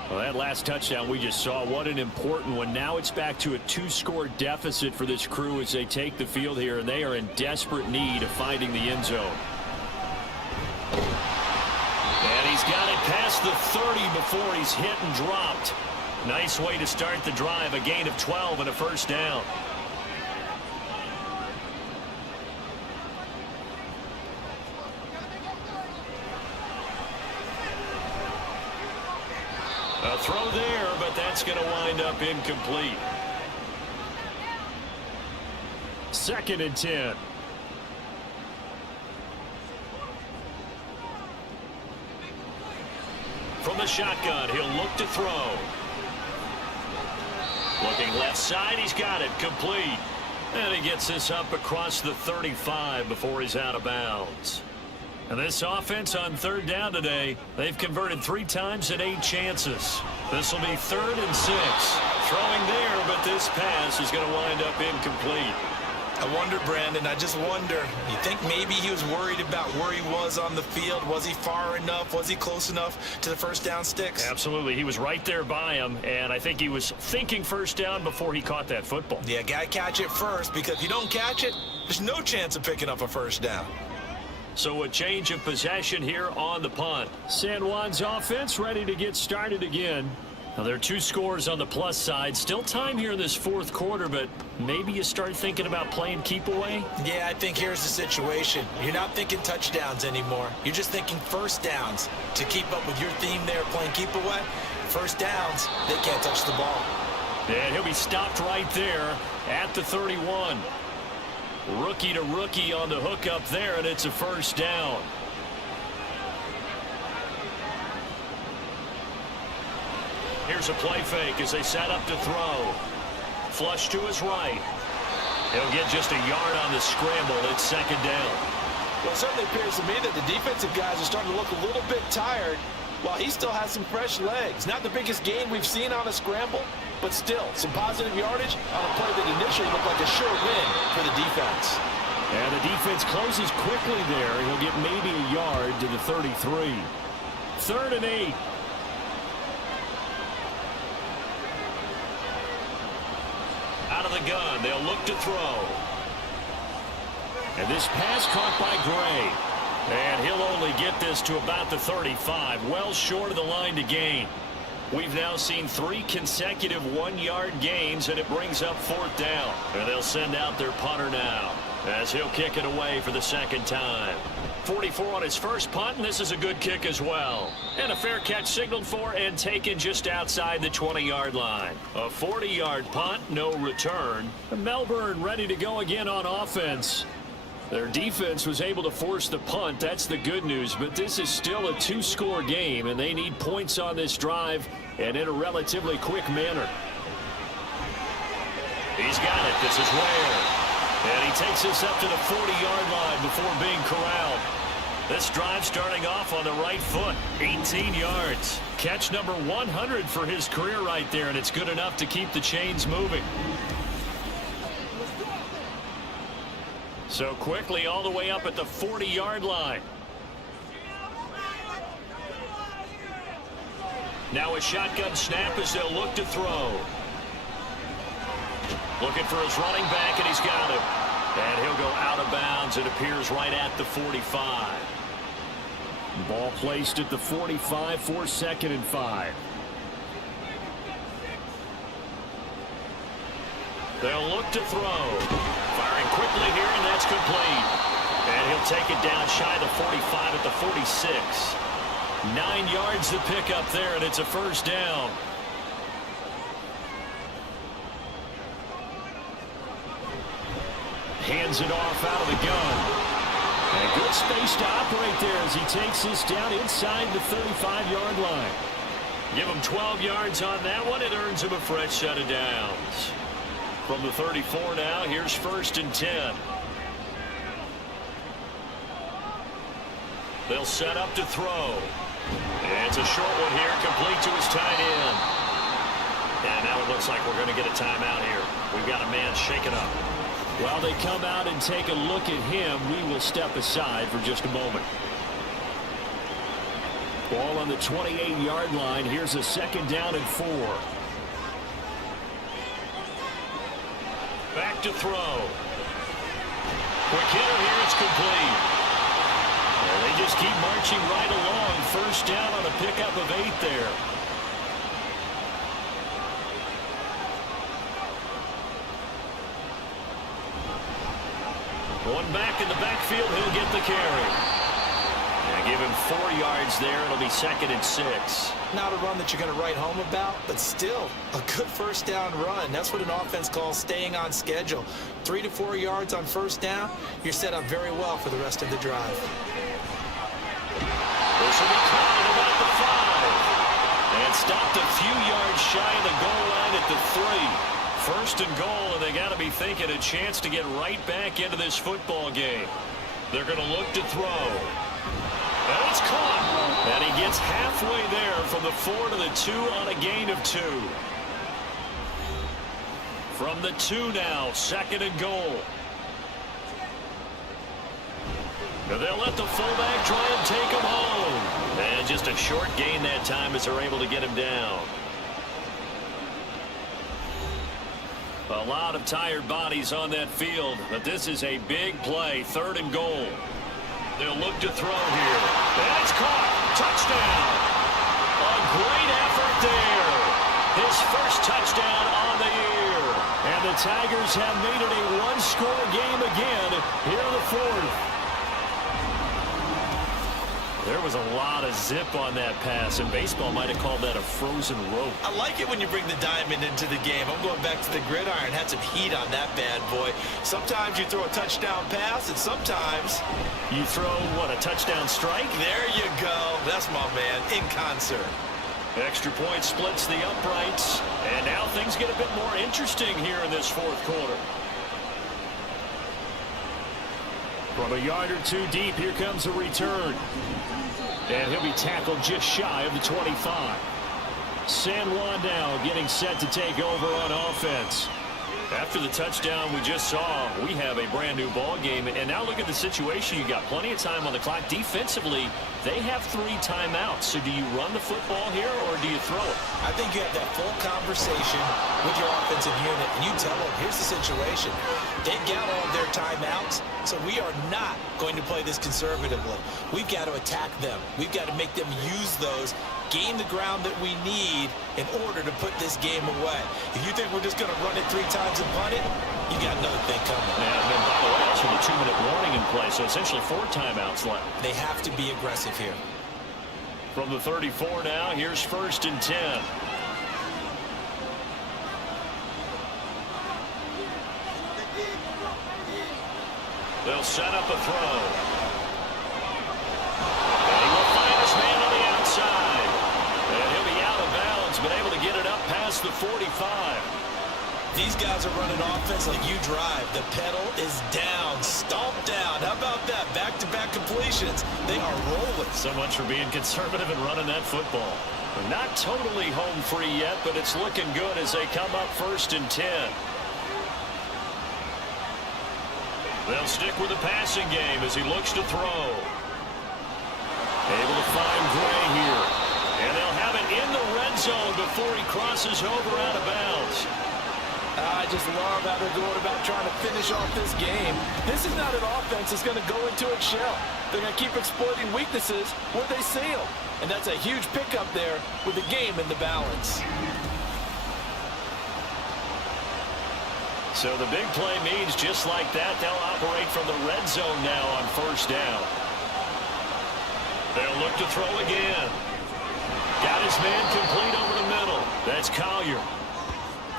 Well, that last touchdown we just saw, what an important one. Now it's back to a 2-score deficit for this crew as they take the field here, and they are in desperate need of finding the end zone. And he's got it past the 30 before he's hit and dropped. Nice way to start the drive, a gain of 12 and a first down. A throw there, but that's going to wind up incomplete. Second and 10. From the shotgun, he'll look to throw. Looking left side, he's got it, complete. And he gets this up across the 35 before he's out of bounds. And this offense on third down today, they've converted 3 times in 8 chances. This will be 3rd and 6. Throwing there, but this pass is going to wind up incomplete. I wonder, Brandon, I just wonder, you think maybe he was worried about where he was on the field? Was he far enough? Was he close enough to the first down sticks? Absolutely. He was right there by him, and I think he was thinking first down before he caught that football. Yeah, got to catch it first, because if you don't catch it, there's no chance of picking up a first down. So a change of possession here on the punt. San Juan's offense ready to get started again. Now, there are 2 scores on the plus side. Still time here in this fourth quarter, but maybe you start thinking about playing keep away? Yeah, I think here's the situation. You're not thinking touchdowns anymore. You're just thinking first downs. To keep up with your theme there, playing keep away, first downs, they can't touch the ball. And he'll be stopped right there at the 31. Rookie to rookie on the hook up there, and it's a first down. Here's a play fake as they set up to throw. Flush to his right. He'll get just a yard on the scramble. It's second down. Well, it certainly appears to me that the defensive guys are starting to look a little bit tired while he still has some fresh legs. Not the biggest gain we've seen on a scramble, but still some positive yardage on a play that initially looked like a sure win for the defense. And the defense closes quickly there. He'll get maybe a yard to the 33. 3rd and 8. Out of the gun, they'll look to throw. And this pass caught by Gray. And he'll only get this to about the 35, well short of the line to gain. We've now seen 3 consecutive 1-yard gains, and it brings up 4th down. And they'll send out their punter now as he'll kick it away for the second time. 44 on his first punt, and this is a good kick as well. And a fair catch signaled for and taken just outside the 20-yard line. A 40-yard punt, no return. Melbourne ready to go again on offense. Their defense was able to force the punt. That's the good news, but this is still a 2-score game, and they need points on this drive and in a relatively quick manner. He's got it. This is Ware. And he takes us up to the 40-yard line before being corralled. This drive starting off on the right foot. 18 yards. Catch number 100 for his career right there, and it's good enough to keep the chains moving. So quickly all the way up at the 40-yard line. Now a shotgun snap as they'll look to throw. Looking for his running back, and he's got him. And he'll go out of bounds. It appears right at the 45. Ball placed at the 45 for 2nd and 5. They'll look to throw. Firing quickly here, and that's complete. And he'll take it down shy of the 45 at the 46. 9 yards to pick up there, and it's a first down. Hands it off out of the gun. And good space to operate there as he takes this down inside the 35-yard line. Give him 12 yards on that one. It earns him a fresh set of downs. From the 34 now, here's 1st and 10. They'll set up to throw. And it's a short one here, complete to his tight end. And now it looks like we're going to get a timeout here. We've got a man shaken up. While they come out and take a look at him, we will step aside for just a moment. Ball on the 28-yard line. Here's a 2nd down and 4. Back to throw. Quick hitter here. It's complete. And they just keep marching right along. First down on a pickup of 8 there. Going back in the backfield, he'll get the carry. And give him 4 yards there. It'll be 2nd and 6. Not a run that you're going to write home about, but still a good first down run. That's what an offense calls staying on schedule. 3 to 4 yards on first down, you're set up very well for the rest of the drive. This will be caught at about the 5. And stopped a few yards shy of the goal line at the 3. 1st and goal, and they got to be thinking a chance to get right back into this football game. They're going to look to throw. And it's caught. And he gets halfway there from the 4 to the 2 on a gain of 2. From the 2 now, 2nd and goal. And they'll let the fullback try and take him home. And just a short gain that time as they're able to get him down. A lot of tired bodies on that field, but this is a big play. 3rd and goal. They'll look to throw here. And it's caught. Touchdown. A great effort there. Tigers have made it a one-score game again here in the fourth. There was a lot of zip on that pass, and baseball might have called that a frozen rope. I like it when you bring the diamond into the game. I'm going back to the gridiron. Had some heat on that bad boy. Sometimes you throw a touchdown pass, and sometimes you throw, what, a touchdown strike? There you go. That's my man, in concert. Extra point splits the uprights, and now things get a bit more interesting here in this fourth quarter. From a yard or two deep, here comes a return. And he'll be tackled just shy of the 25. San Juan now getting set to take over on offense. After the touchdown we just saw, we have a brand new ball game. And now look at the situation. You got plenty of time on the clock. Defensively, they have 3 timeouts. So do you run the football here or do you throw it? I think you have that full conversation with your offensive unit, and you tell them, here's the situation. They've got all their timeouts, so we are not going to play this conservatively. We've got to attack them. We've got to make them use those, gain the ground that we need in order to put this game away. If you think we're just going to run it 3 times and punt it, you got another thing coming. Yeah, and then by the way, also the 2-minute warning in play, so essentially 4 timeouts left. They have to be aggressive here. From the 34 now, here's 1st and 10. They'll set up a throw. And he will find his man on the outside. And he'll be out of bounds, but able to get it up past the 45. These guys are running offense like you drive. The pedal is down, stomped down. How about that? Back-to-back completions. They are rolling. So much for being conservative and running that football. We're not totally home free yet, but it's looking good as they come up 1st and 10. They'll stick with the passing game as he looks to throw. Able to find Gray here. And they'll have it in the red zone before he crosses over out of bounds. I just love how they're going about trying to finish off this game. This is not an offense that's going to go into its shell. They're going to keep exploiting weaknesses where they see them. And that's a huge pickup there with the game in the balance. So the big play means just like that, they'll operate from the red zone now on 1st down. They'll look to throw again. Got his man complete over the middle. That's Collier.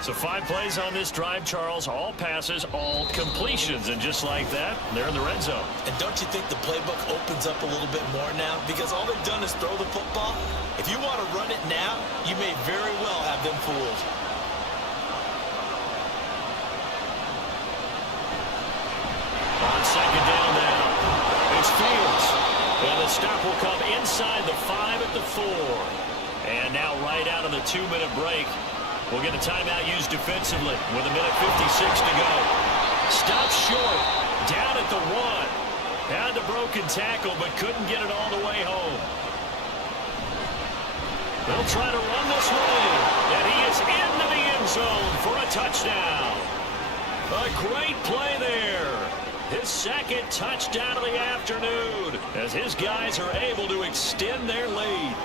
So 5 plays on this drive, Charles. All passes, all completions. And just like that, they're in the red zone. And don't you think the playbook opens up a little bit more now? Because all they've done is throw the football. If you want to run it now, you may very well have them fooled. On 2nd down now, it's Fields. And the stop will come inside the 5 at the 4. And now right out of the 2-minute break, we'll get a timeout used defensively with 1:56 to go. Stop short, down at the 1. Had the broken tackle, but couldn't get it all the way home. They'll try to run this one in, and he is into the end zone for a touchdown. A great play there. His 2nd touchdown of the afternoon as his guys are able to extend their lead.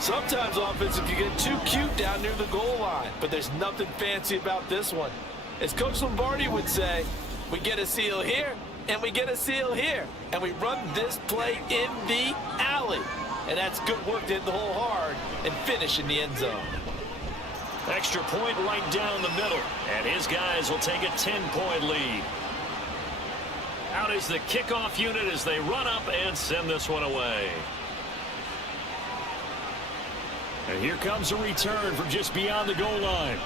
Sometimes offense can get too cute down near the goal line, but there's nothing fancy about this one. As Coach Lombardi would say, we get a seal here, and we get a seal here, and we run this play in the alley. And that's good work to hit the hole hard and finish in the end zone. Extra point right down the middle, and his guys will take a 10-point lead. Out is the kickoff unit as they run up and send this one away. And here comes a return from just beyond the goal line.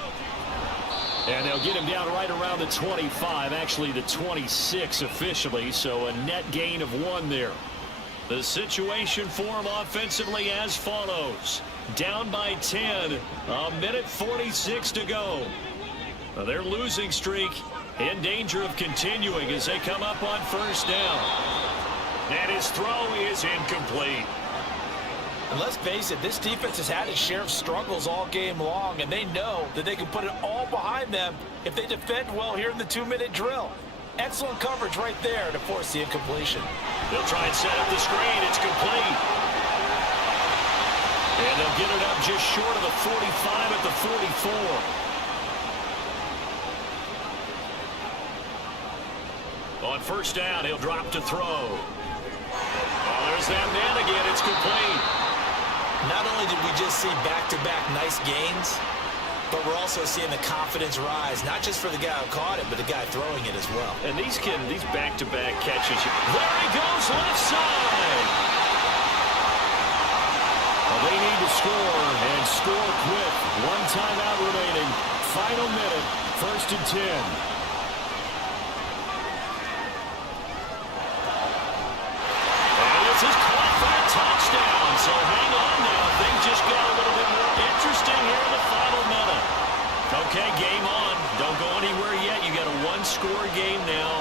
And they'll get him down right around the 25, actually the 26 officially, so a net gain of 1 there. The situation for him offensively as follows. Down by 10, 1:46 to go. Their losing streak in danger of continuing as they come up on 1st down. And his throw is incomplete. And let's face it, this defense has had its share of struggles all game long, and they know that they can put it all behind them if they defend well here in the 2-minute drill. Excellent coverage right there to force the incompletion. They'll try and set up the screen. It's complete. And they'll get it up just short of the 45 at the 44. On first down, he'll drop to throw. Oh, there's that man again. It's complete. Not only did we just see back-to-back nice gains, but we're also seeing the confidence rise, not just for the guy who caught it, but the guy throwing it as well. And these back-to-back catches. There he goes, left side. Well, they need to score, and score quick. One timeout remaining. Final minute, 1st and 10. And this is caught for a touchdown. So hang on now. Things just got a little bit more interesting here in the final minute. Okay, game on. Don't go anywhere yet. You got a one-score game now.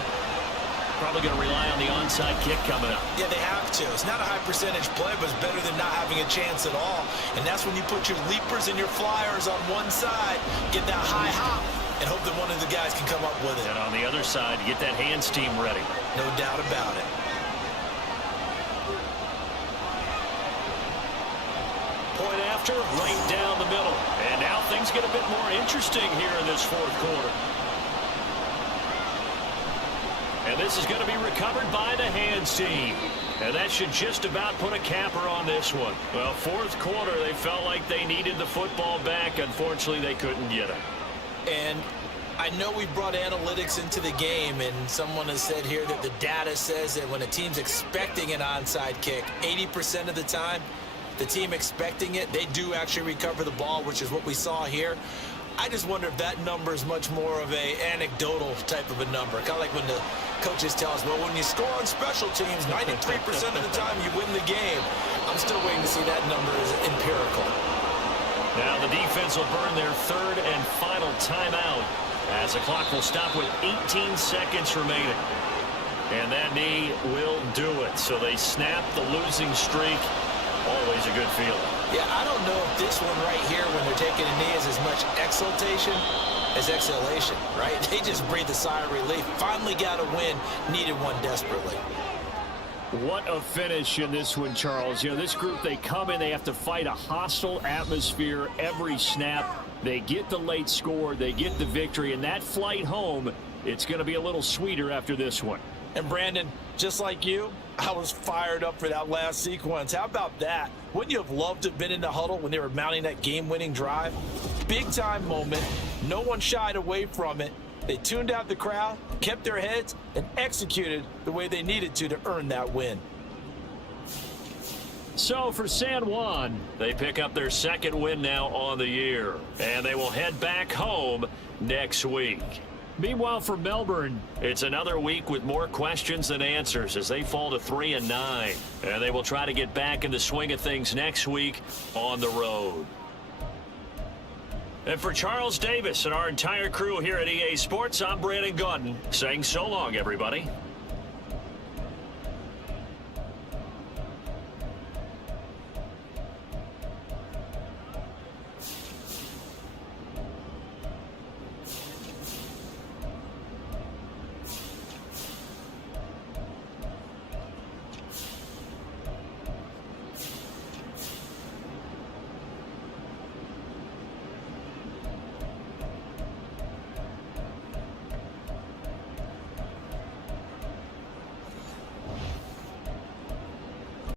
Probably going to rely on the onside kick coming up. Yeah, they have to. It's not a high-percentage play, but it's better than not having a chance at all. And that's when you put your leapers and your flyers on one side, get that high hop, and hope that one of the guys can come up with it. And on the other side, get that hands team ready. No doubt about it. Point after, right down the middle. And now things get a bit more interesting here in this fourth quarter. And this is going to be recovered by the hands team. And that should just about put a capper on this one. Well, fourth quarter, they felt like they needed the football back. Unfortunately, they couldn't get it. And I know we brought analytics into the game, and someone has said here that the data says that when a team's expecting an onside kick, 80% of the time, the team expecting it, they do actually recover the ball, which is what we saw here. I just wonder if that number is much more of a anecdotal type of a number. Kind of like when the coaches tell us, well, when you score on special teams, 93% of the time you win the game. I'm still waiting to see that number is empirical. Now the defense will burn their third and final timeout as the clock will stop with 18 seconds remaining. And that knee will do it. So they snap the losing streak. Always a good feeling. Yeah, I don't know if this one right here, when they're taking a knee, is as much exultation as exhalation, right? They just breathe a sigh of relief. Finally got a win, needed one desperately. What a finish in this one, Charles. You know, this group, they come in, they have to fight a hostile atmosphere every snap. They get the late score, they get the victory, and that flight home, it's going to be a little sweeter after this one. And Brandon, just like you, I was fired up for that last sequence. How about that? Wouldn't you have loved to have been in the huddle when they were mounting that game-winning drive? Big-time moment. No one shied away from it. They tuned out the crowd, kept their heads, and executed the way they needed to earn that win. So for San Juan, they pick up their second win now on the year, and they will head back home next week. Meanwhile, for Melbourne, it's another week with more questions than answers as they fall to 3-9. And they will try to get back in the swing of things next week on the road. And for Charles Davis and our entire crew here at EA Sports, I'm Brandon Gaudin saying so long, everybody.